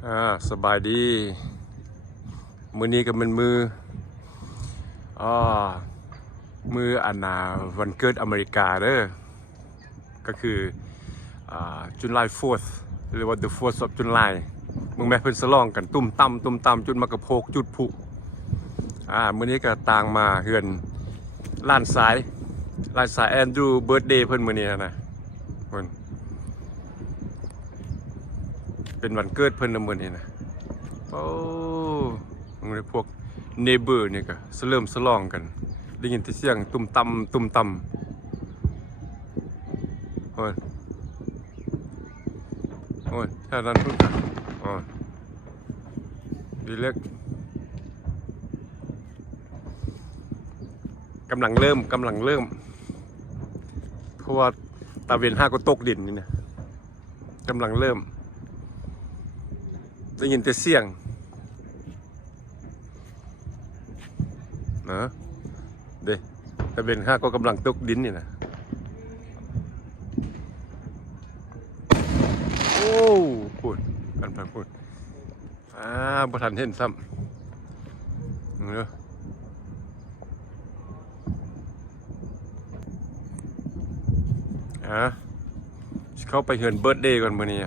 สบายดีมื้อนี้ก็เป็นมืออันวันเกิดอเมริกาเด้อก็คือJuly 4th หรือว่า the 4th of July มึงแม่เพิ่นฉลองกันตุ้มต่ำจุดมากระโพกจุดผุมื้อนี้ก็ต่างมาเฮือนล้านสายแอนดรูเบิร์ธเดย์เพิ่นมื้อนี้นะเพิ่นเป็นวันเกิดเพิ่นมื้อนี้นะโอ้มึงพวกเนเบอร์นี่ก็เริ่มฉลองกันได้ยินแต่เสียงตุ้มต่ำโอ้ยถ้านั้นพุ่นกันดีเล็กกำลังเริ่มเพราะว่าตาเวน5ก็ตกดินนี่นะกำลังเริ่มได้ยินแต่เสียงนะเด้ตาเวน5ก็กำลังตกดินนี่นะโอ้พูดอันพังพูดบ่ทันเห็นซ้ำเนาะเข้าไปเฮือนเบิร์ธเดย์ก่อนมื้อนี้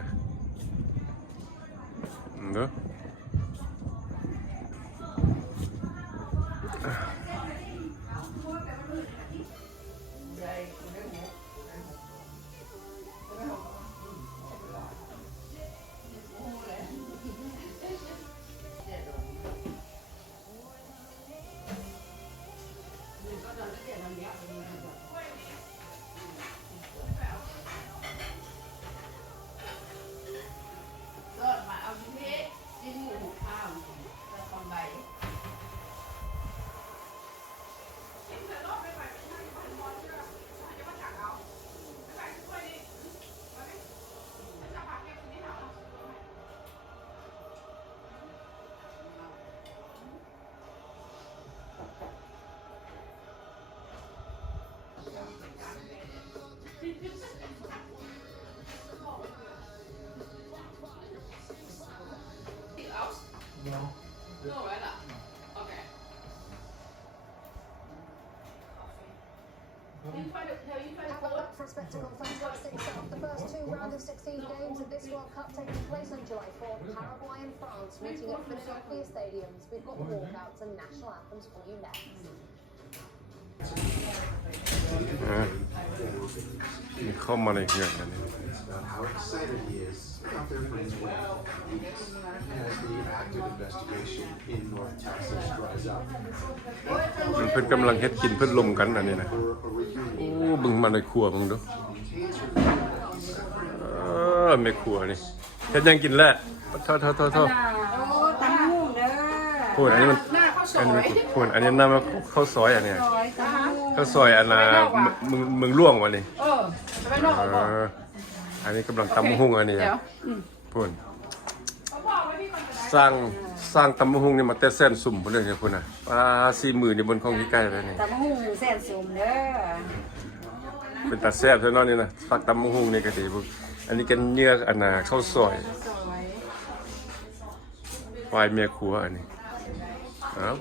เนาะNo, right up. Okay. You try to For a spectacle fantastic stuff. The first two round of 16 games of this World Cup taking place on July 4th. Paraguay and France meeting at Philadelphia stadiums. We've got the walkouts and national anthems for you next. นี่เข้ามาในเฮือนกันนี่ How excited he is about their friends' wedding as the active investigation in North Texas dries up. มันเพิ่นกำลังเฮ็ดกินเพิ่นลมกันอันนี้นะโอ้บึงมาในครัวมึงดูแม่ครัวนี่เฮ็ดยังกินแล้วโทษ ตำหุ่งเด้อ พูดอันนี้มันพูดอันนี้น้ำข้าวซอยอันเนี้ย ซอยตำหุ่ง ข้าวซอยอันน่ะมึงล่วงวะนี่ ไปนอกก่อน อันนี้กำลังตำมะฮุ่งอันนี้พูดสร้างตำมะฮุ่งนี่มาแต่แสนสุ่มพุ่นเลยเนี่ยพุ่นน่ะปลา40,000นี่บนของที่ใกล้แล้วนี่ ตำหุ่งแสนสูงเด้อ เป็นตาแซ่บซะเนาะนี่นะฟักตำมะฮุ่งนี่ก็ดีพุ่นอันนี้กันเนื้ออันน่ะข้าวซอย ซอย ควายเมียครัวอันนี้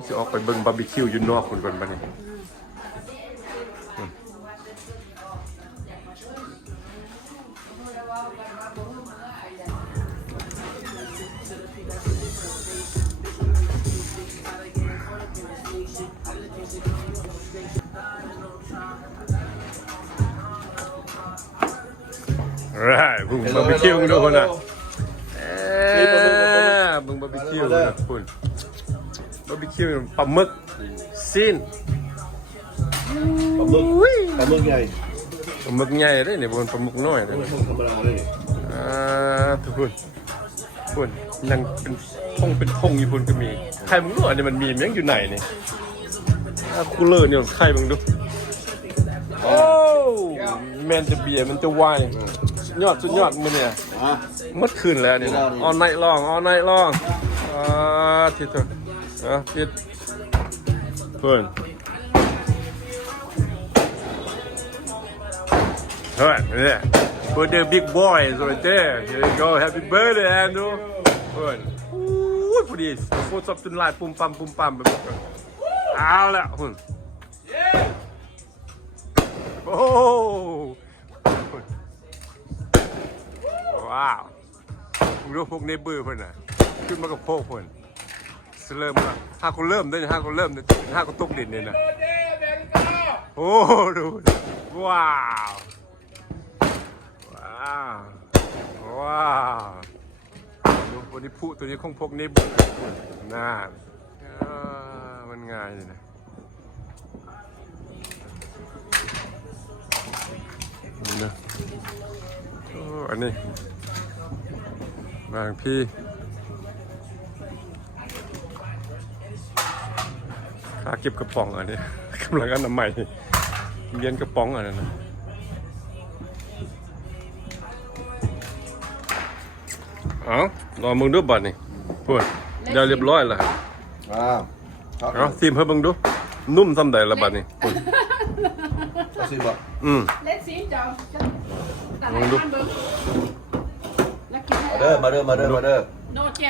จะออกไปเบิ่งบาร์บีคิวอยู่นอกคนก่อนบัดนี้บุ้งบาร์บีคิวดูคนน่ะบุ้งบาร์บีคิวนะคุณบาร์บีคิวปลาหมึกซีน ปลาหมึกใหญ่ ปลาหมึกใหญ่เลยเนี่ยบนปลาหมึกน้อยเลย ธรรมดาเลย ทุกคนยังเป็นทงอยู่บนก็มีไข่มึงรู้อันนี้มันมีมันอยู่ไหนนี่คูลเลอร์เนี่ยไข่มึงดูโอ้แมนจะเบียร์มันจะวายสุดยอดมันเนี่ยมัดคืนแล้วเนี่ย all night long ที่เถอะพี่เพื่อนเฮ้ยเนี่ย For the big boys right there. Here you go. Happy birthday, Andrew. เพื่อนอู้ยพอดีโคตรซับจนลายปุ่มปั๊มไปหมดเลยเอาละหุ่นโอ้ว้าวดูพวกเนเบอร์เพื่อนน่ะขึ้นมากับพวกเพื่อนเริ่มละถ้ากูเริ่มด้วยถ้ากูเริ่มถ้ากูตกดินเนี่ยนะโอ้ดูว้าวว้าวดูวันนี้ผู้ตัวนี้ของพวกนี้น่ามันง่ายเลยนะนี่นะอันนี้บางพี่ค่าเก็บกระป๋องอันนี้กำลังอันใหม่เลี้ยนกระป๋องอันนั้นนะเอารอมึงดูบัตรนี่พูดเดี๋ยวเรียบร้อยแล้วเอาซีมให้มึงดูนุ่มซ้ำใดละบัตรนี่พูด ซีบะ เล่นซีเจ้าแต่ มึ ละ งดู อันเบิ้งแล้วกินให้ มาเด้อ โนเจ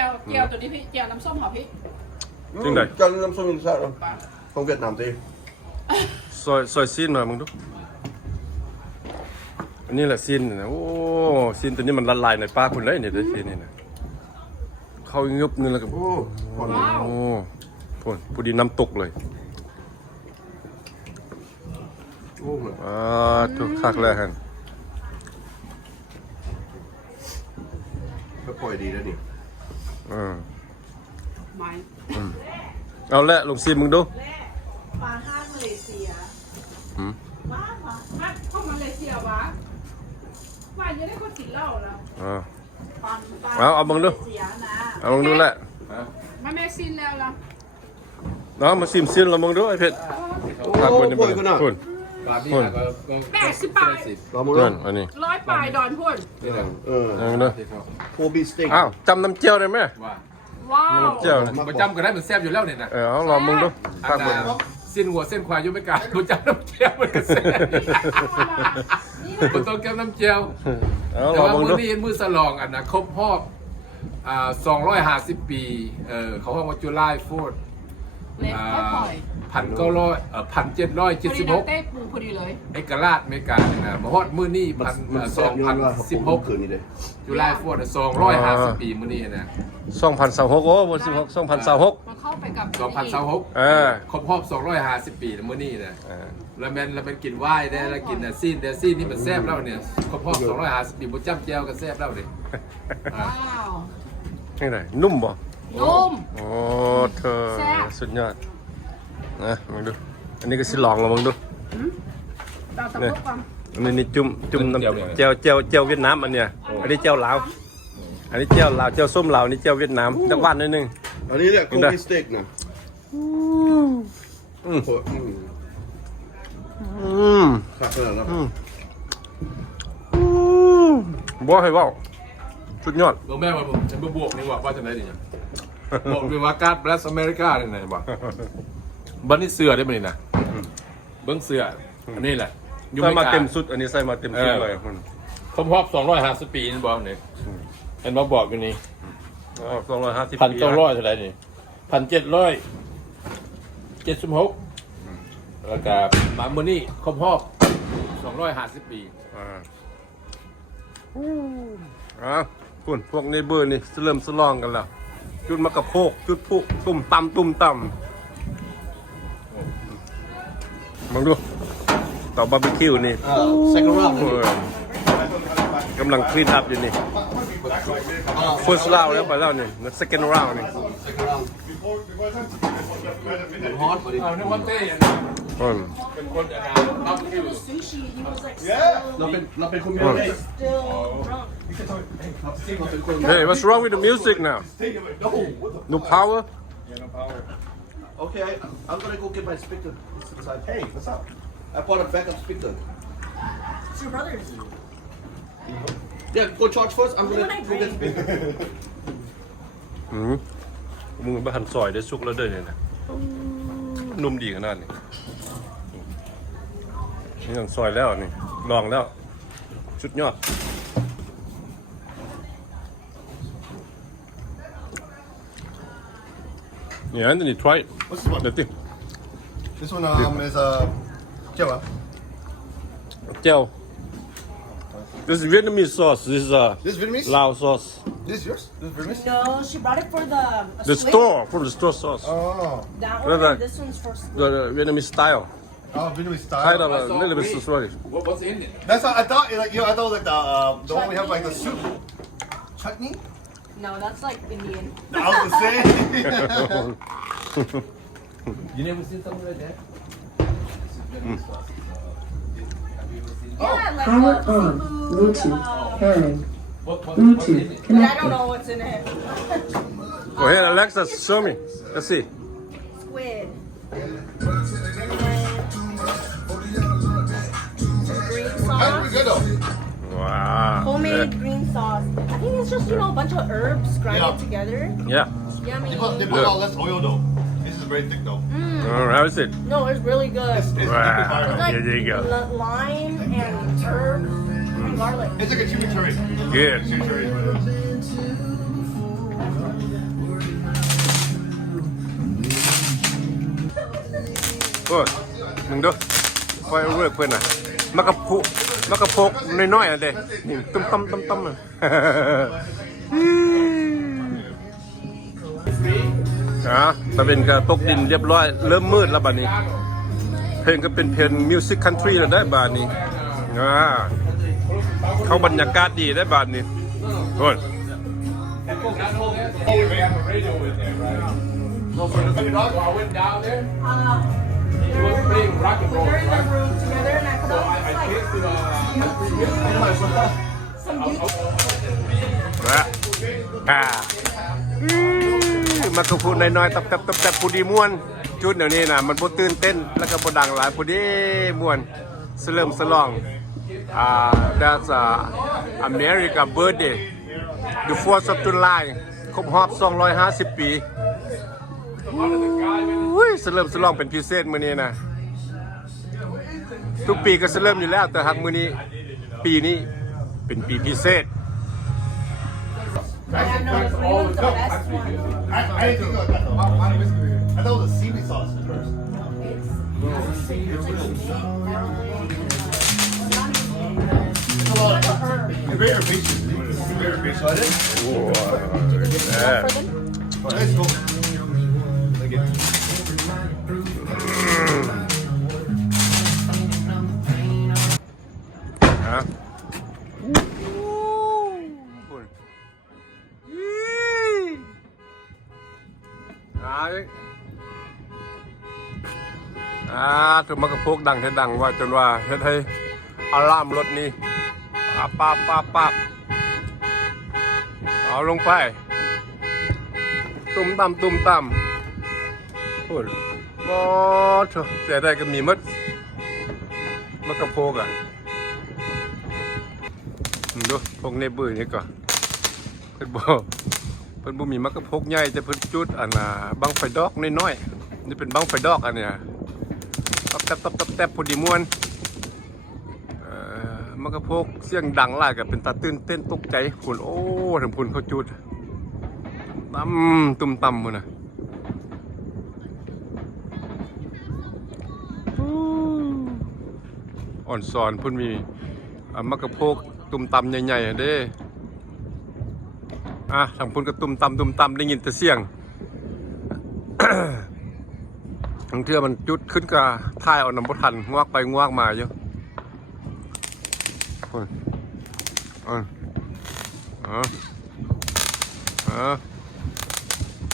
ลตัวนี้พี่เจลน้ำส้มหอมพี่ จริงไหน จันน้ำส้มอินซ่าของเวียดนามสิ ซอยซีนมามึงดูอันนี้แหละซีนนะโอ้ซีนตัวนี้มันละลายในปากคุณเลยเนี่ยด้วยซีนนี่นะเข้ายุบนึงแล้วก็โอ้พอดีน้ำตกเลยทุกคักแล้วฮะ ก็ปล่อยดีแล้วนี่ ไม่ เอาละลงซีนมึงดู ปลาท่ามาเลเซียว้าวมาเข้ามาเลเซียวะว่าจะได้คนกินเหล้าแล้วเอามึงดู เสียนะ เอามึงดูแหละ มาแม่ซินแล้วล่ะ น้องมาซิมซีนเรามึงดูไอ้เพชรคักบนนี้คุณ 80 บาท รอมึง เพื่ ด้ อ วน อันนี้ 100 ปลายดอนพุ่น เอาเนอะ โคบีสเต็ก อ้าวจำน้ำเจียวได้ไหม ว้าว น้ำเจียวนะ ประจำกันได้เหมือนแซ่บอยู่แล้วเนี่ยนะ เอาลองมึงดู อั คัก น บน น่ะเส้นหัวเส้นควายยุ่ไม่กล้ารู้จักน้ำเจียวมันก็แซ่บมันต้องแก้มน้ำเจียว เอา แต่ ลอง ว่า มึง มื้ ดู อนี้มื้อฉลองอันนะครบรอบ250 ปีเขาเรียกว่าจุลายฟูด เล็กค่อยปล่อย 1776 เต้ปูพอดีเลย เอกราชอเมริกาเนี่ยนะมาฮอดมื้อนี้2016 คืนนี้เลย จุลายฟูด250 ปีมื้อนี้นะ 2026โอ้บน16 2026 มันเข้าไปกับ 2026ครบรอบ250 ปีมื้อนี้นะแล้วแม่นกินว่ายได้แล้วกินซีนนี่มันแซ่บแล้วเนี่ยครบรอบ250 ปีบ่จ้ำแจ่วก็แซ่บแล้วนี่ ว้าว นี่ไหนนุ่มบ่ นุ่ม โอ้เธอสุดยอดนะมึงดูอันนี้ก็สิลองแล้วมึงดู ตาตะพุกก่อน อันนี้จุ่มน้ำเจียวเวียดนามอันเนี้ยอันนี้เจียวลาวอันนี้เจียวลาวเจียวส้มลาวอันนี้เจียวเวียดนามจักหวานนิดนึง อันนี้เนี่ยโคบีสเต็กนะครับขนาดนั้น บ่ให้เว้าสุดยอด บอกแม่ว่าผมจะบวกนี่ว่าจะไหนดีเนี่ยบอกเป็นว่าการ์ดแบล็สอเมริกาเนี่ยไหนบอกบันนี่เสือได้ไหมนี่นะเบิ้งเสืออันนี้แหละ ใส่มาเต็มสุดอันนี้ใส่มาเต็มสุดเลยคุณ ครบรอบ250 ปีนี่บอกเนี่ยเห็นบอกอยู่นี่ 250 1,900เท่าไหร่นี่1,776แล้วก็มาเมื่อนี้ครบรอบ250 ปี คุณพวกในเบอร์นี่เริ่มสลองกันแล้วจุดมะกระโพกจุดพุตุ่มตำมึงดูต่อบาร์บีคิวนี่ เซ็กรอบ กำลังคลีนอัพอยู่นี่ first round แล้วไปแล้วนี่ second round นี่ ฮอตพอดี เอาเนี่ยวันเต้เป็นคนรับคิว เราเป็นคนเดียวได้ Hey what's wrong with the music now no power Okay, I'm gonna go get my speaker. Hey, what's up? I bought a backup speaker. It's your brother's. Yeah, go charge first. I'm gonna go get speaker. มึงไปหั่นซอยได้สุกแล้วเด้อเนี่ยนะนุ่มดีขนาดนี้นี่หั่นซอยแล้วนี่ลองแล้วสุดยอด Yeah, Anthony, try it. What's this one? The thing. This one is Joa. Gel. This is Vietnamese sauce. This is This Vietnamese? Lao sauce. This is yours? This is Vietnamese? No, she brought it for the The squid. store, from the store sauce. Oh. That Look one at and this one's for squid. The Vietnamamese style. Oh, Vietnamese Kind style. of a little bit sorry. What's in it? That's how I thought. Like I thought like the one we have like the soup, chutney. No, that's like Indian. I was gonna say. You never seen something like that? Yeah, like Power on. seafood, Bluetooth pairing. What's in Bluetooth it? but I don't connected. know what's in it. Go ahead, Alexa, show me. Let's see. Squid. Green That's sauce. pretty good though. Wow. Homemade green sauce. I think it's just, a bunch of herbs grinded together. Yeah. Yummy. They put a lot less oil though. This is very thick though. How is it? No, it's really good. It's Wow. liquefied. It's like There you go. lime and herbs and garlic. It's like a chimichurri. Good. Chimichurri is what it is. โอ้ยมึงดูไฟเวิร์กเพื่อนน่ะมะกะพุมะกะพกน้อยๆอ่ะเด้นี่ตุ้มๆๆๆอ่ะ ตะเวนก็ตกดินเรียบร้อยเริ่มมืดแล้วบัดนี้เพลงก็เป็นเพลงมิวสิกคันทรีแล้วได้บัดนี้เข้าบรรยากาศดีได้บัดนี้โอ้ย Oh, we have a radio in there, right? So for the big dog, I went down there. He was playing rock and roll, We're in the right? room together and I put So on I this, like, tasted some YouTube. มากระพูดน้อยๆตับผู้ดีม่วนจุดเดี๋ยวนี้นะมันบ่ตื่นเต้นแล้วก็บ่ดังหลายผู้ดีม่วนสเริ่มสลองthat's America birthday the 4th of July ครบรอบ250 ปีอุ้ยสเริ่มสลองเป็นพิเศษมื้อนี้นะทุกปีก็สเริ่มอยู่แล้วแต่หักมื้อนี้ปีนี้เป็นปีพิเศษ But I know the green one's the best one. I didn't think about that though. I thought it was a seaweed sauce at first. It's like It's a lot of It's very herbaceous. It's very herbaceous. So I did. Yeah. Let's go. Like it. Hả? Đấy. Tụi mắc phốt đằng thế đằng và chônว่าเฮ็ดให้อารามรถนี่ปั๊บเอาลงไปตุ่มต่ำพูดบ่เถอะแต่ได้ก็มีมัดมักกะโพกอ่ะดูพวกเนเบอร์นี่ก็เพิ่นบ่มีมักกะโพกใหญ่แต่เพิ่นจุดอันน่ะบังไฟดอกน้อยๆนี่เป็นบังไฟดอกอันเนี้ยแตบพอดีม่วนมักกะโพกเสียงดังหลายก็เป็นตาตื่นเต้นตกใจคุณโอ้ทำคุณเขาจุดตุ่มต่ำพุ่นน่ะอ่อนสอนเพิ่นมีมักกะโพกตุ่มต่ำใหญ่ๆเด้ทางพุ่นก็ตุ่มต่ำได้ยินแต่เสียง บางเทื่อมันจุดขึ้นก็ถ่ายเอาน้ำบ่ทันงวกไปงวกมาอยู่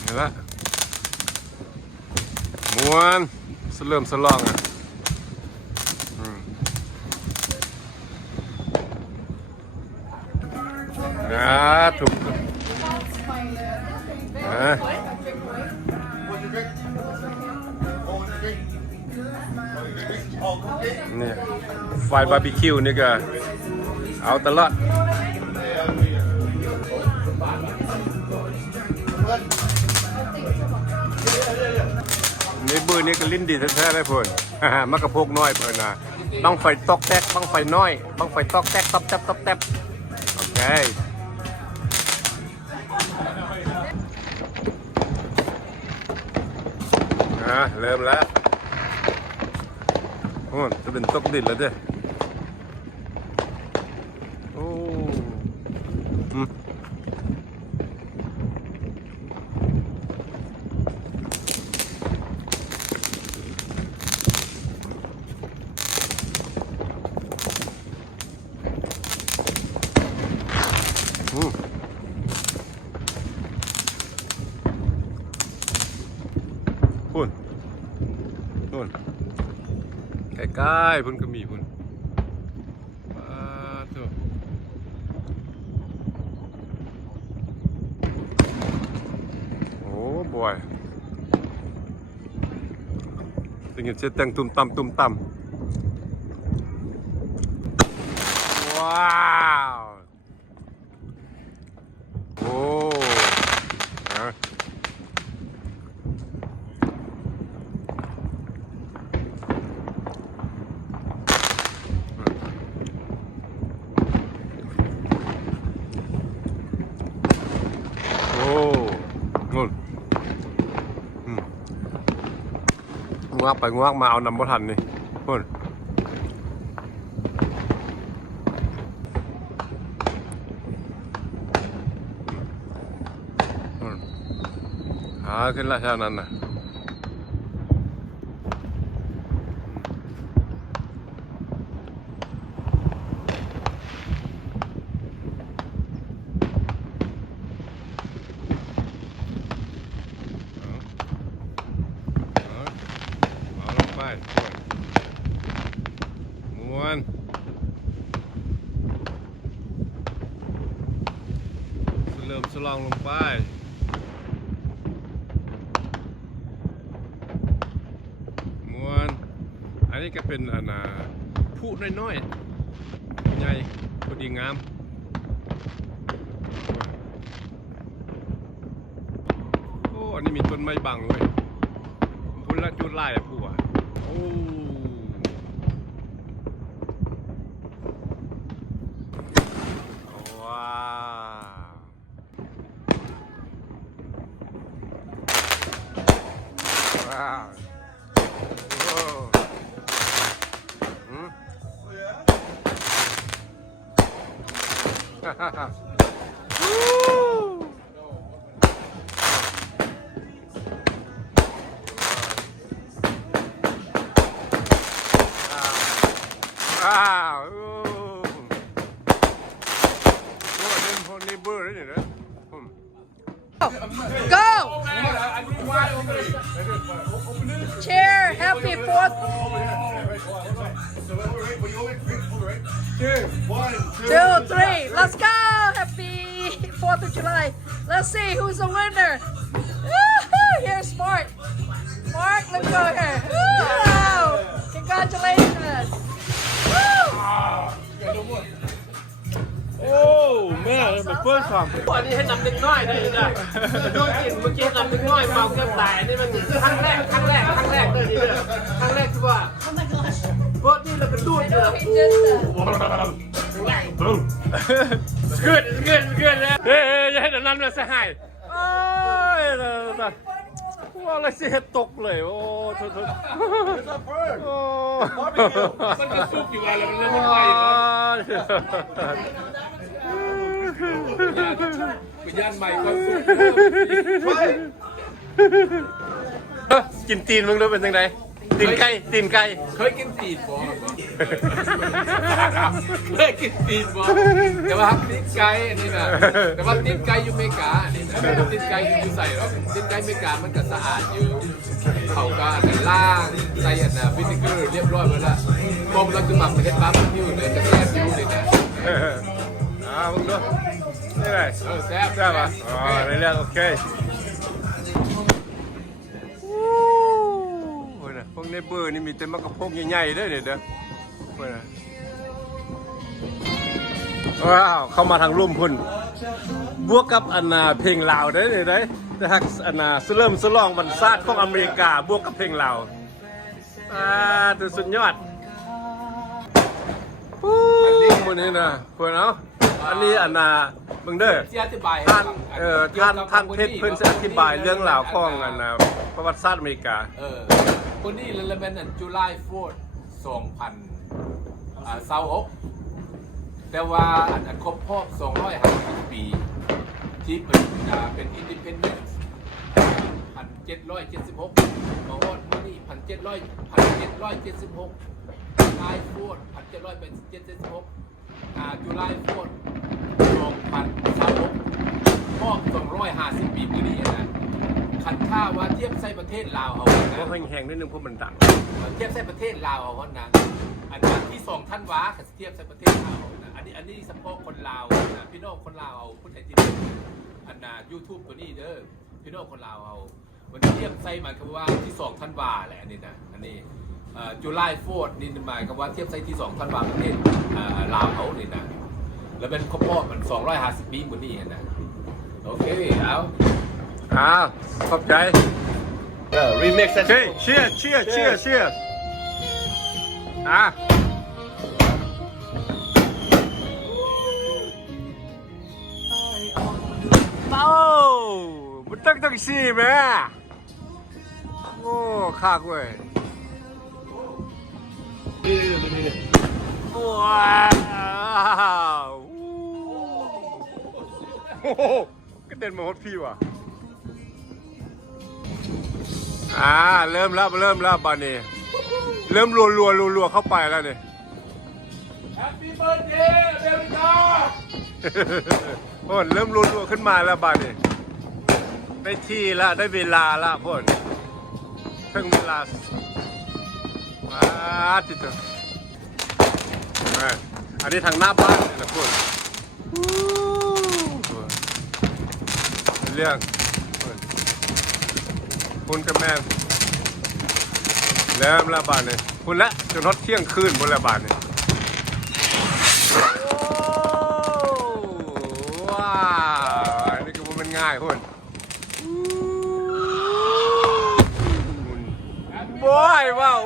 นี่ละม้วนเริ่มสลองถูกนี่ไฟบาร์บีคิวนี่ก็เอาตลอดนี่เบอร์นี่ก็ลิ้นดีแท้ๆเลยเพื่อน มักกะโพกน้อยเพื่อนนะบังไฟตอกแตกบังไฟน้อยบังไฟตอกแตกตบแตบโอเค เริ่มแล้วโอ้จะเป็นตกดินแล้วเด้อโอ้อืมพุ่นนู่นใกล้ๆพุ่นก็มีพุ่นเถอะโอ้บอยเป็นเงี้ยเช็ดแต่งตุ้มต่ำว้าวโอ้ฮะนู่นงวกไปงวกมาเอานำบ่ทันนี่นู่นขึ้นละเท่านั้นน่ะเอาลงไปม้วนเริ่มสลองลงไปอันนี้ก็เป็นผู้น้อยๆใหญ่พอดีงามโอ้อันนี้มีต้นไม้บังเลยพุ่นละจุดไล่อะผู้อ่ะโอ้ว้าวว้าวว้าวโอ้เล่นพวกนี้เบอร์เลยเนี่ย Go! Cheer! Happy 4th! 2, 3, let's go! Happy 4th of July! Let's see who's the winner! Woo-hoo! Here's Mark! Mark, let's go here! Woo! Congratulations! Woo! โอ้แม่เป็นเฟิร์สทำ อันนี้ให้นำเด็กน้อยได้จ้ะโดนกินเมื่อกี้นำเด็กน้อยเมาเกือบตายนี่มันครั้งแรกเลยนี่เลยครั้งแรกคือว่าเพราะนี่เราเป็นดูดเลย เกิดเลยเฮ้ยอย่าให้เดี๋ยวนั้นมาสหายโอ้ยว่าอะไรเสียตกเลยโอ้ทุกโอ้มันก็ซุกอยู่อะไรมันเล่นไม่ได้เป็นย่านใหม่ก็ซุกกินตีนมึงด้วยเป็นยังไงตีนไก่เคยกินตีนบ่เคยกินตีนบ่แต่ว่าตีนไก่อันนี้นะแต่ว่าตีนไก่อยู่อเมริกาอันนี้นะตีนไก่อยู่ใส่หรอกตีนไก่อเมริกามันก็สะอาดอยู่เขาก็ล่างใส่อันน่ะวินิเกอร์เรียบร้อยหมดละมอมเราจะหมักเห็ดปั๊บมันอยู่เลยจะแซ่บอยู่เลยนะมึงดูนี่ไงแซ่บป่ะอ๋อในเรื่องโอเคพวกในเบอร์นี่มีเต็มมากระพงใหญ่ๆด้วยเนี่ยเด้อว้าวเข้ามาทางร่มพุ่นบวกกับอันเพลงลาวได้เลยได้แต่ฮักอันเริ่มสลองวันศาสตร์ของอเมริกาบวกกับเพลงลาวตัวสุดยอดปู้วันนี้นะเพื่อนเอา อันนี้อันน่ะมึงเด้อ ที่อธิบาย ท่านท่านเทศเพิ่นจะอธิบายเรื่องราวของอันน่ะประวัติศาสตร์อเมริกา คนนี้เลเมนต์จุลายโฟร์2026แต่ว่าอันครบรอบ250 ปีที่เป็นอินดิเพนเดนซ์1776มาฮอดมื้อนี้1776ลายโฟร์1776จุลายโฟร์2026มอบ250 ปีมื้อนี้นะคันค่าว่าเทียบใส่ประเทศลาวเอานะ ก็แห้งๆนิดนึงเพราะมันดัง เทียบใส่ประเทศลาวเอานะอันนั้นที่2ท่านวะคันเทียบใส่ประเทศลาวนะอันนี้เฉพาะคนลาวนะพี่น้องคนลาวเอาผู้ใดที่อันน่ะ YouTube ตัวนี้เด้อพี่น้องคนลาวเอาวันเทียบใส่หมายความว่าที่2ท่านวาแหละอันนี้นะอันนี้จุลายโฟร์นี่หมายความว่าเทียบใส่ที่2ท่านวาประเทศลาวเอานี่นะแล้วเป็นครบรอบมัน250 ปีมื้อนี้นะโอเคเอา ขอบใจ remix that. เชียร์เต้ามันต้องสิแม่โอ้คากเว้ยว้าวโอ้โหกระเด็นมาฮดพี่ว่ะเริ่มแล้วบานี้เริ่มรัวเข้าไปแล้วเนี่ย Happy birthday อเมริกา พ่นเริ่มรัวขึ้นมาแล้วบานี้ได้ที่ละได้เวลาละพ่นถึงเวลาติดตัวอันนี้ทางหน้าบ้านเลยนะพ่นเรื่องคุณกับแม่เริ่มละบาทเนี่ยคุณละจนทดเที่ยงคืนบนละบาทเนี่ยว้าวอันนี้ก็มันง่ายคุณบอยว้าว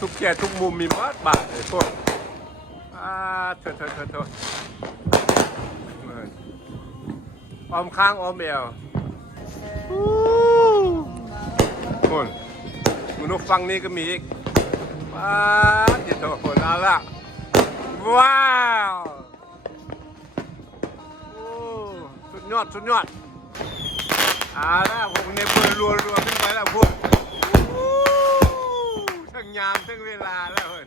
ทุกแก่ทุกมุมมีมัดบาทเลยพวกเถอะออมข้างออมเอวคนมนุษย์ฟังนี้ก็มีอีกเดี๋ยวคนเอาละว้าวสุดยอดแล้วพวกนี้เปิดรัวขึ้นไปแล้วพวกทั้งยามทั้งเวลาแล้วเฮ้ย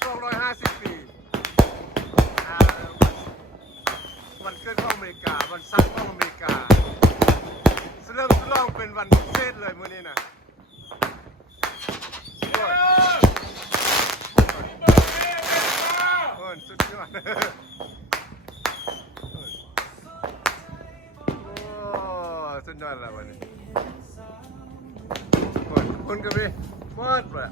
250 ปีวันเกิดของอเมริกาวันสร้างของอเมริกาเริ่มทดลองเป็นวันพิเศษเลยมื้อนี้นะสุดยอดสุดยอดแล้ววันนี้คุณก็มีหมดเลย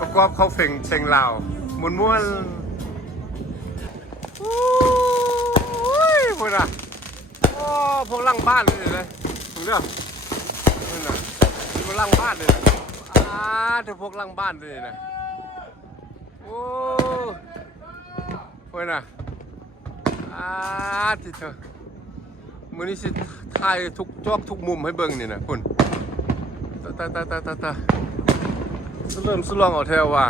ประกอบเขาเฟ่งลาวม้วนพวกน่ะพวกล่างบ้านเลยถูกเรื่องนี่นะพวกล่างบ้านเลยถ้าพวกล่างบ้านเลยนะโอ้พวกน่ะที่เธอมื้อนี้สิถ่ายทุกจอกทุกมุมให้เบิ่งนี่นะคุณตาเริ่มสลองเอาแถวว่า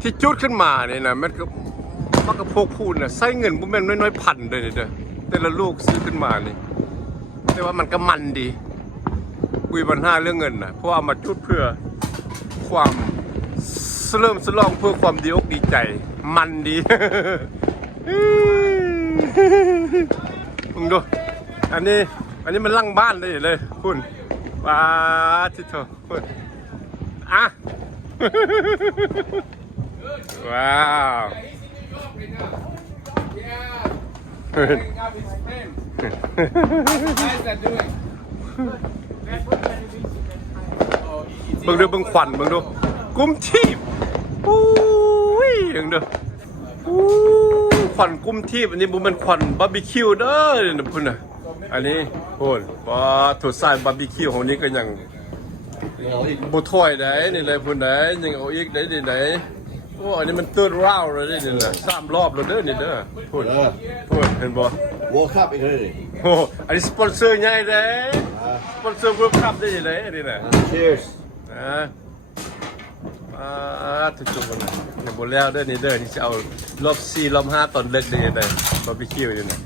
ที่จุดขึ้นมาเนี่ยนะมันก็พกพูดนะใส่เงินบุ้มแม่นน้อยๆพันเลยเนี่ยแต่ละลูกซื้อขึ้นมานี่แต่ว่ามันก็มันดีคุยปัญหาเรื่องเงินนะเพราะเอามาจุดเพื่อความเริ่มสลองเพื่อความดีอกดีใจมันดีมึงดูอันนี้มันลั่งบ้านเลยคุณว้าทิศเถอะคุณ ว้าว เบิ่งดูเบิ่งควันเบิ่งดูกุ้มทีบอุ้ยเบิ่งดูอู้ควันกุ้มทีบอันนี้บ่แม่นควันบาร์บีคิวเด้อนี่พุ่นน่ะอันนี้โพุ่นว่าถั่วทรายบาร์บีคิวของนี้ก็ยังบ่ถ้อยได้นี่เลยพุ่นได้ยังเอาอีกได้นี่ได้โอ้อันนี้มันตื่นร้าวเลยนี่น่ะ3 รอบแล้วเด้อนี่เด้อพุ่นพุ่นเห็นบ่ World Cup อีกเลย โอ้อันนี้สปอนเซอร์ใหญ่เด้สปอนเซอร์ World Cup ได้เลยอันนี้น่ะ Cheers ทุกคนนะเนี่ยบนแล้วเด้อนี่เด้อนี่จะเอารอบ4 รอบ 5 ตอนเล็กได้ยังไงบาร์บีคิวอยู่นี่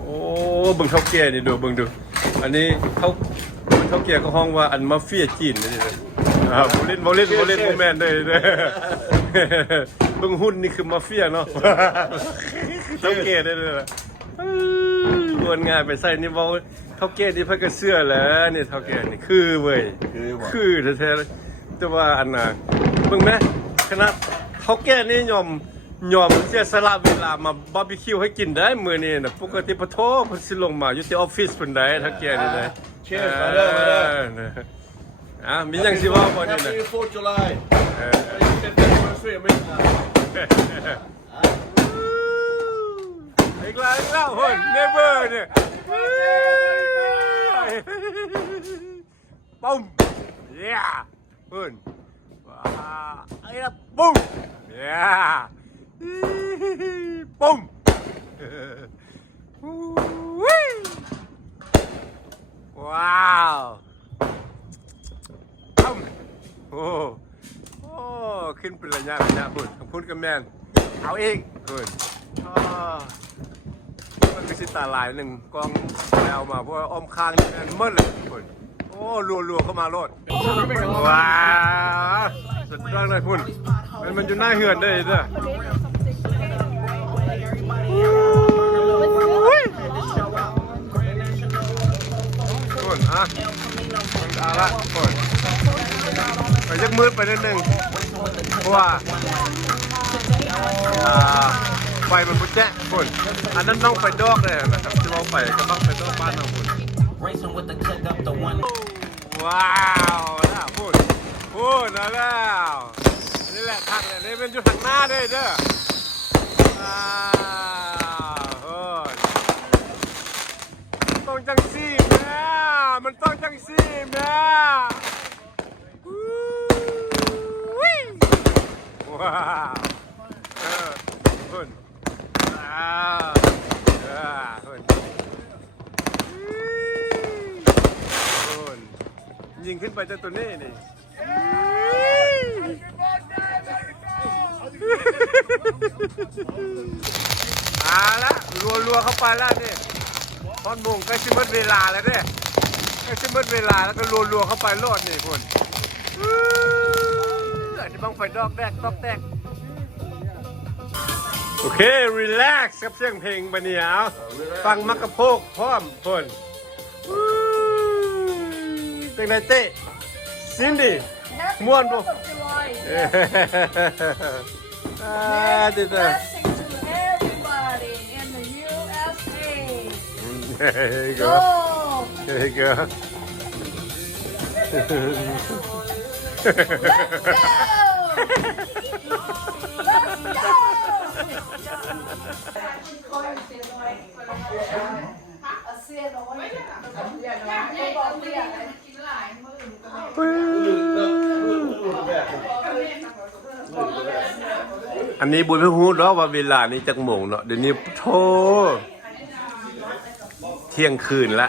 โอ้เบิ่งเท่าแก่นี่ดูเบิ่งดูอันนี้เท่าแก่เขาห้องว่าอันมาเฟียจีนนี่เด้อโมเล่นโมแมนเด้อเด้อเบิ่งหุ่นนี่คือมาเฟียเนาะเท่าแก่เด้อวนงานไปใส่นี่บ่เท่าแก่นี่เพิ่นก็เสื้อแล้วนี่เท่าแก่นี่คือเว้ยคือแท้ๆแต่ว่าอันน่ะเบิ่งแม่ขนาดเท่าแก่นี่ยอมเสียสละเวลามาบาร์บีคิวให้กินได้มื้อนี้น่ะปกติปะโถเพิ่นสิลงมาอยู่ที่ออฟฟิศเพิ่นได้เท่าแก่นี่ได้ Cheers มาเด้อ มีหยังสิเว้าบ่นี่น่ะ Happy 4th July อีกแล้วเฮ้ยเนเบอร์เนี่ยปุ้มเย้เฮ้ยว้าไอ้ละปุ้มเย้ปุ้มว้าวปุ้มโอ้ขึ้นเป็นระยะพูดกับแมนเอาอีกเฮ้ยมันมีสิตาลายหนึ่งกองแล้วมาเพราะอ้อมค้างนี่มันมืดเลยคุณโอ้รัวเข้ามาโลดว้าวสุดยอดเลยคุณมันอยู่หน้าเหือนได้เด้อคุณเอาละคุณไปยักมืดไปนิดนึงเพราะว่าไฟมันพุ่งแจ๊ะคุณอันนั้นต้องไฟดอกเลยนะครับที่เราไปก็ต้องไฟดอกบ้านเราคุณว้าวนะพูดนะแล้วนี่แหละทางเนี่ยนี่เป็นจุดทางหน้าด้วยเด้อต้องจังซีมนะมันต้องจังซีมนะว้าวคุณยิงขึ้นไปจากตัวนี้นี่ละรัวเข้าไปแล้วนี่ตอนโมงใกล้ชิมดเวลาแล้วเนี่ยใกล้ชิมดเวลาแล้วก็รัวเข้าไปโลดนี่คุณอันนี้บังไฟดอกแดกตอกแตกโอเครีแลกซ์กับเสียงเพลงบันนี้เอาฟังมักกะโพกพร้อมคนเป็นไงเต้ซินดี้ม่วนปุ๊บBlessings to everybody in the USA. There you go. There you go. Let's go. อันนี้บุญพระฮู้เนาะว่าเวลานี้จักโมงเนาะเดี๋ยวนี้โธ่เที่ยงคืนละ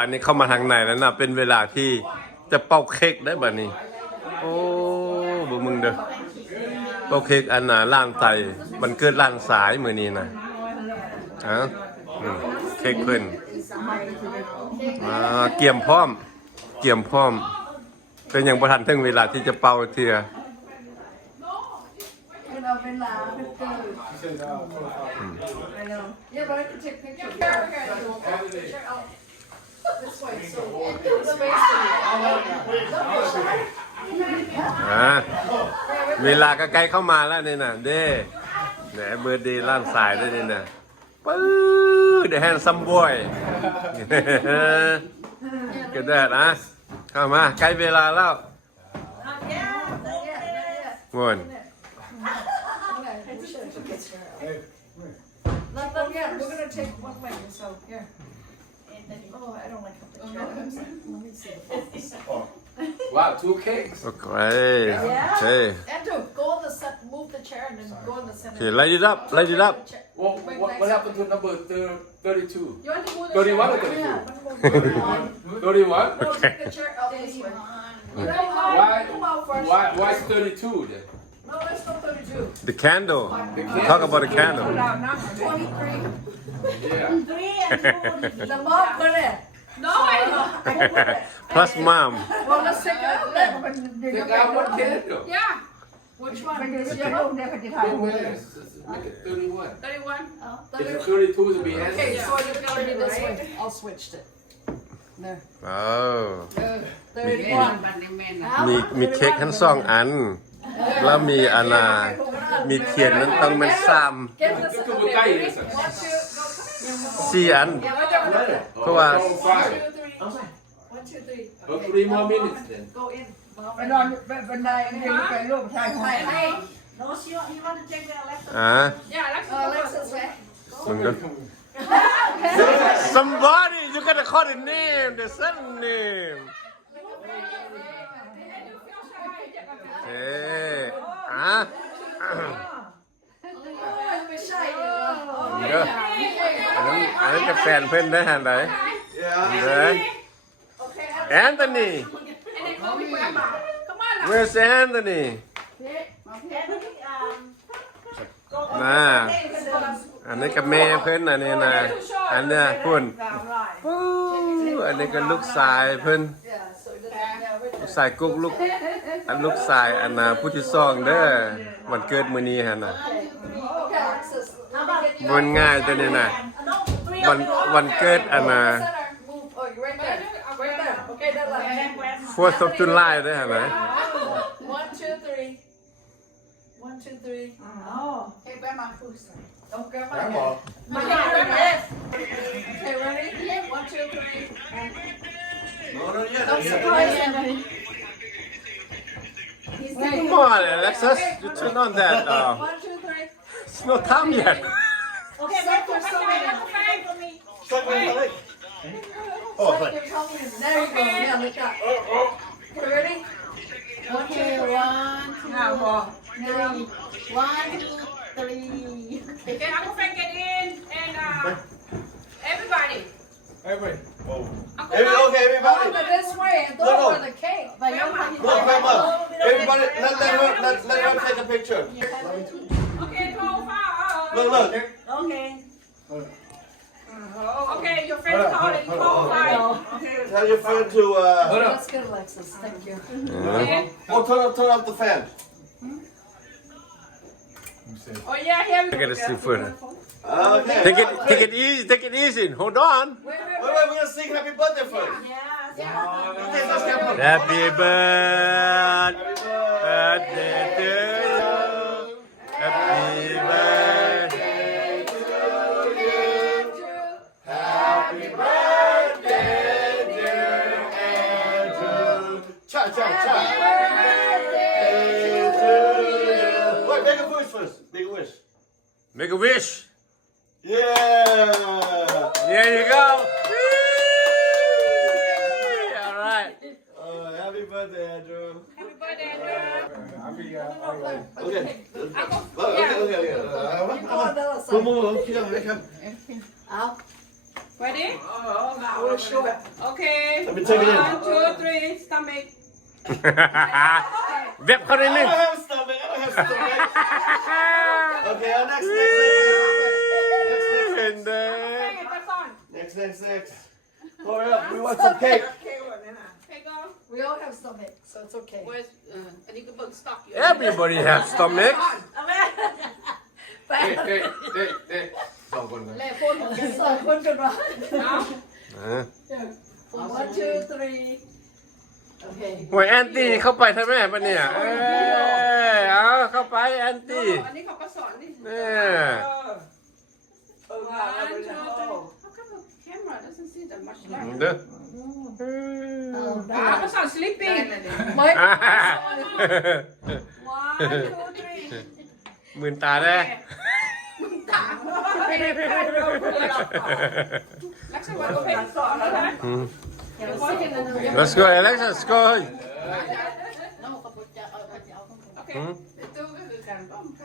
อันนี้เข้ามาทางไหนแล้วนะเป็นเวลาที่จะเป่าเค้กได้บัดนี้โอ้บ่มึงเด้อเป่าเค้กอันน่ะล้านไตมันเกิดล้านสายมื้อนี้นะเค้กเพิ่นเกี่ยมพร้อมเป็นอย่างประทันถึงเวลาที่จะเป่าเทีย This way, so it's space for you. เวลาก็ใกล้เข้ามาแล้วนี่น่ะเด้แหนเบอร์เดย์ล้านสายด้วยนี่น่ะปื้อเดแฮนซัมบอยก็ได้นะเข้ามาใกล้เวลาแล้วม่วน Yeah, we're gonna take one way, so here. Oh, I don't like how the Let me see. Wow, 2 cakes. โอเคเฮ้ Andrew, go on the set, move the chair and then go on the โอ center. เค light it up light it up What happened to number 32? You want to move the 31 or chair? 32? Yeah, 31? no, take the chair out this way. You know Why? come out first. Why is 32 then? No, let's go 32. the candle talk about the candle 23. Yeah. The mom put it. No, plus mom Well, let's take it out then. Take out one candle. yeah, Which one? This yellow? Make it 31. 31. If it's 32 to be Okay, answered. so you're gonna be this way. I'll switch it. There. โอ้ 31. มีเค้กทั้งสองอัน แล้วมีอันน่ะมีเทียนนั้นต้องมันซ้ Get this. Look at Okay, what ready? guy is. ำ4อัน เพราะว่า 5. 1, 2, 3. But 3 more minutes then. Go in. ไปนอนบันไดนี่ไปรูปชายไทย Hey, Yeah, let's go. Alexis way. มันก็ somebody you gotta call the name the son name เอ๊ะไม่ใช่เหรอ เด้ออันนั้นจะแฟนเพิ่นได้หันไหนเด้อ Anthony And then go with grandma. Come on now. where's Anthony น่ะอันนี้กับแม่เพิ่นอันนี้นะอันเนี้ยพุ่นปู้อันนี้ก็ลูกชายเพิ่นลูกชายกุ๊กลูกอันลูกชายอันน่ะผู้ที่สองเด้อวันเกิดมื้อนี้หั่นน่ะมันง่ายตัวนี้น่ะวันเกิดอันน่ะ Okay, that line. 4th of July เด้อหั่นน่ะ 1, 2, 3. 1, 2, 3. Okay, grandma, who's Oh, grandma. Yes. Okay, ready? 1, 2, 3. Don't surprise anybody. Come on Alexis you turn on that 1, 2, 3. it's no time yet Okay, Suck let's your go. tummy. Suck my leg. Oh, Suck thanks. your tummy. There you go. Yeah, like that. Okay, ready? 1, 2, 3. Now, Paul. 3. Okay, Uncle Frank get in and everybody. Everybody. Uncle Every, Frank. okay, everybody. Over this way and go No. for the cake. Look, Grandma. Everybody, let her take a picture. Okay, go far. Look. Okay, your friend's calling. Go far. Tell your friend to, Hold up. That's good, Alexis. Thank you. Okay. oh, turn up the fan. Oh yeah, here we I gotta see further Okay. take it easy hold on Wait, we're gonna sing happy birthday first. Okay, let's get one. Happy birthday to you Happy birthday Happy birthday, dear Andrew. Cha, cha, cha. Birthday to you. Wait, make a wish first. Make a wish. make a wish Yeah. there you go all right Happy birthday, Andrew. Happy birthday, Andrew. Okay. Okay. Come on, come. Out. Ready? We're short. Okay. Let me take it in. 1, 2, 3. Stomach. เว็บเข้าได้ I นึง don't have stomach. I don't have stomach. Okay, next. เห็นเด้อ Okay, that's on. Next. Hurry up. We want some cake. Okay, go. We all have stomach, so it's okay. Where's I need to book stock you. everybody has stomach Hey. 2 คนนะ So, คนกันมา Now. 1 2 3 Okay หวยแอนตี้เข้าไปทำไมปะเนี่ยเอาเข้าไปแอนตี้ อันนี้เขาก็สอนนี่ เนี่ย 1 2 3 How come the camera doesn't see that much light เด้อ เขาก็สอน sleeping ไม่ 1 2 3 มื่นตาได้ ตาไม่ได้พลาดเราเลยหรอกลักษณะก็เป็นสอนแล้วนะ Let's go Alex let's go โอเค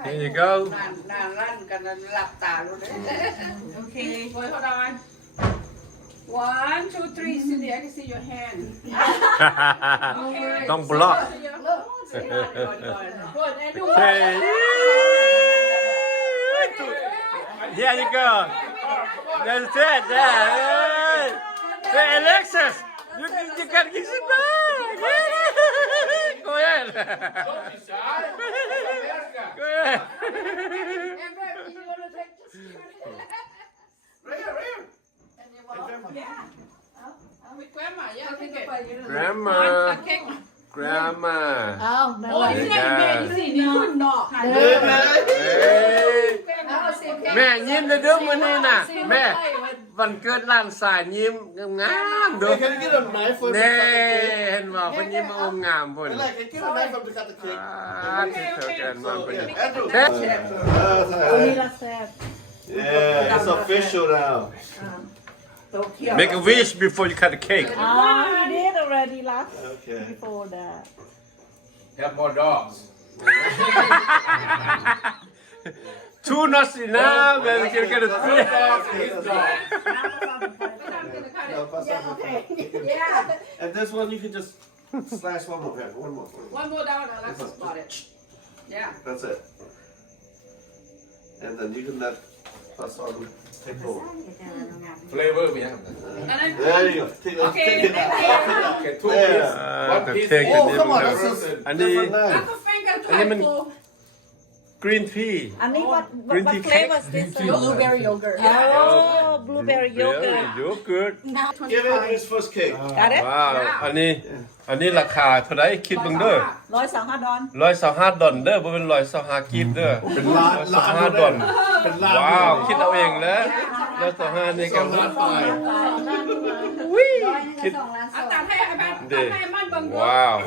Here you go นานลั่นกันหลับตาลูกเลย โอเค hold on 1 2 3 Cindy I can see your hand ต้องบล็อก Good and do Hey Here you go That's it yeah Hey Alexis you gotta get some back Go ahead Don't be shy America Go ahead with grandma yeah I think it Grandma cake Grandma อ้าวนั่น โอ้ย เลย นี่แม่นี่สินี่คุณเนาะ เฮ้ยแม่ยิ้มเลยเด้อมื้อนี้น่ะแม่วันเกิดหลานสายยิ้มงามๆเด้อ Hey, can you get a knife for แน่ me to cut the cake? เห็นบ่เพิ่นยิ้มอมงามพุ่น Like, can you get a knife for me to cut the cake? ที่เธอกันมา So, เพิ่น yeah, Andrew. เฮ้ นี่ละแซ่บ Yeah, it's official now. Make a wish before you cut the cake he did already last Okay. before that Have more dogs Two not enough then you get a three His dog No, pass on. yeah And this one you can just slash one more. Okay, one more. one more down and let's spot it yeah That's it. And then you can let pass on take over. Flavor มีครับ There you go. Take it. Okay, Take it out. Okay, 2 pieces One the piece cake Oh, and come on. then This is And the- different knife. Uncle Frank and And then try to green tea อันนี้ what Green tea flavor is cake? this blueberry yogurt oh blueberry yogurt yogurt Give it his first cake. got it ว้าวอันนี้ราคาเท่าไหร่คิดเบิ่งเด้อ 125 ดอล 125ดอลเด้อบ่เป็น125กีบเด้อเป็น125ดอล เป็นล้าน ว้าวคิดเอาเองแล้ว125นี่ก็ ล้านไป คิด เอาตัดให้มัน เด้ ให้มันเบิ่ง ว้าว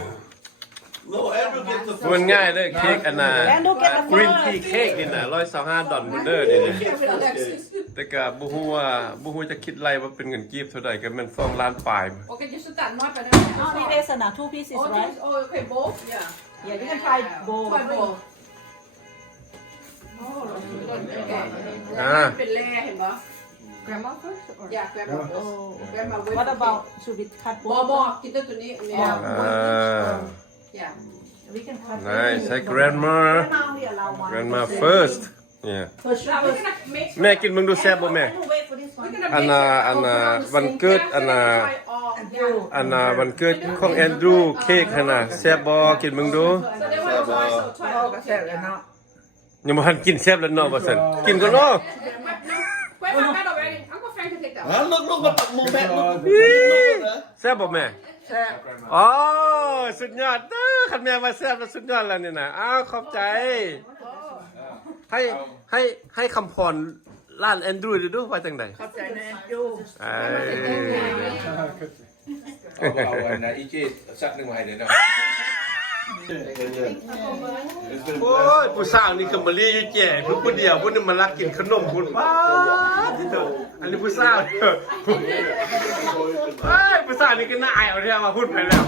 No, Andrew gets the first มันง่ายเด้อเค้กอันน่ะ Andrew get the green first tea cake นี่น่ะ125ดอลเด้อนี่นะ Kid's first cake. แต่ก็บ่ฮู้จะคิดไรว่าเป็นเงินกีบเท่าใดก็แม่น2ล้านปลาย โอเคจะสตาร์ทน้อยไปนะ ohนี่ there's a 2 pieces right oh okay both yeah yeah you can try both try both โอ้เราถือต้นแก่เป็นแร่เห็นปะ grandma first or อยากแกรมา oh แกรมา what about should we cut บอ both บอกินตัวนี้เนี่ย yeah we can cut Nice say grandma grandma we allow one grandma first yeah first เราไม่ได้ mix แม่กินมึงดูแซ่บบ่แม่ wait for this one อันน่ะวันเกิดอันน่ะวันเกิดของแอนดรูเค้กหั่นน่ะแซ่บบ่กินมึงดู ก็แซ่บแล้วเนาะ ยังบ่ทันกินแซ่บแล้วเนาะว่าซั่นกินก่อนเนาะ Huh? Look, move back, look. แซ่บบ่แม่ แซ่บ อ๋อสุดยอดเด้อคันแม่ว่าแซ่บแล้วสุดยอดแล้วนี่น่ะอ้าวขอบใจให้คำพรร้านแอนดรูดูว่าจังได๋ ขอบใจแน่จู เอาอันนะอีเจสักหนึ่งมาให้เดี๋ยวนะ โอ้ยผู้สาวนี่ก็มาเรียอยู่แก่ผู้เดียวผู้นึงมารักกินขนมพุ่นว้าที่เถอะอันนี้ผู้สาวเด้อเฮ้ยผู้สาวนี่ก็น่าอายเอาแท้มาพูดไปแล้ว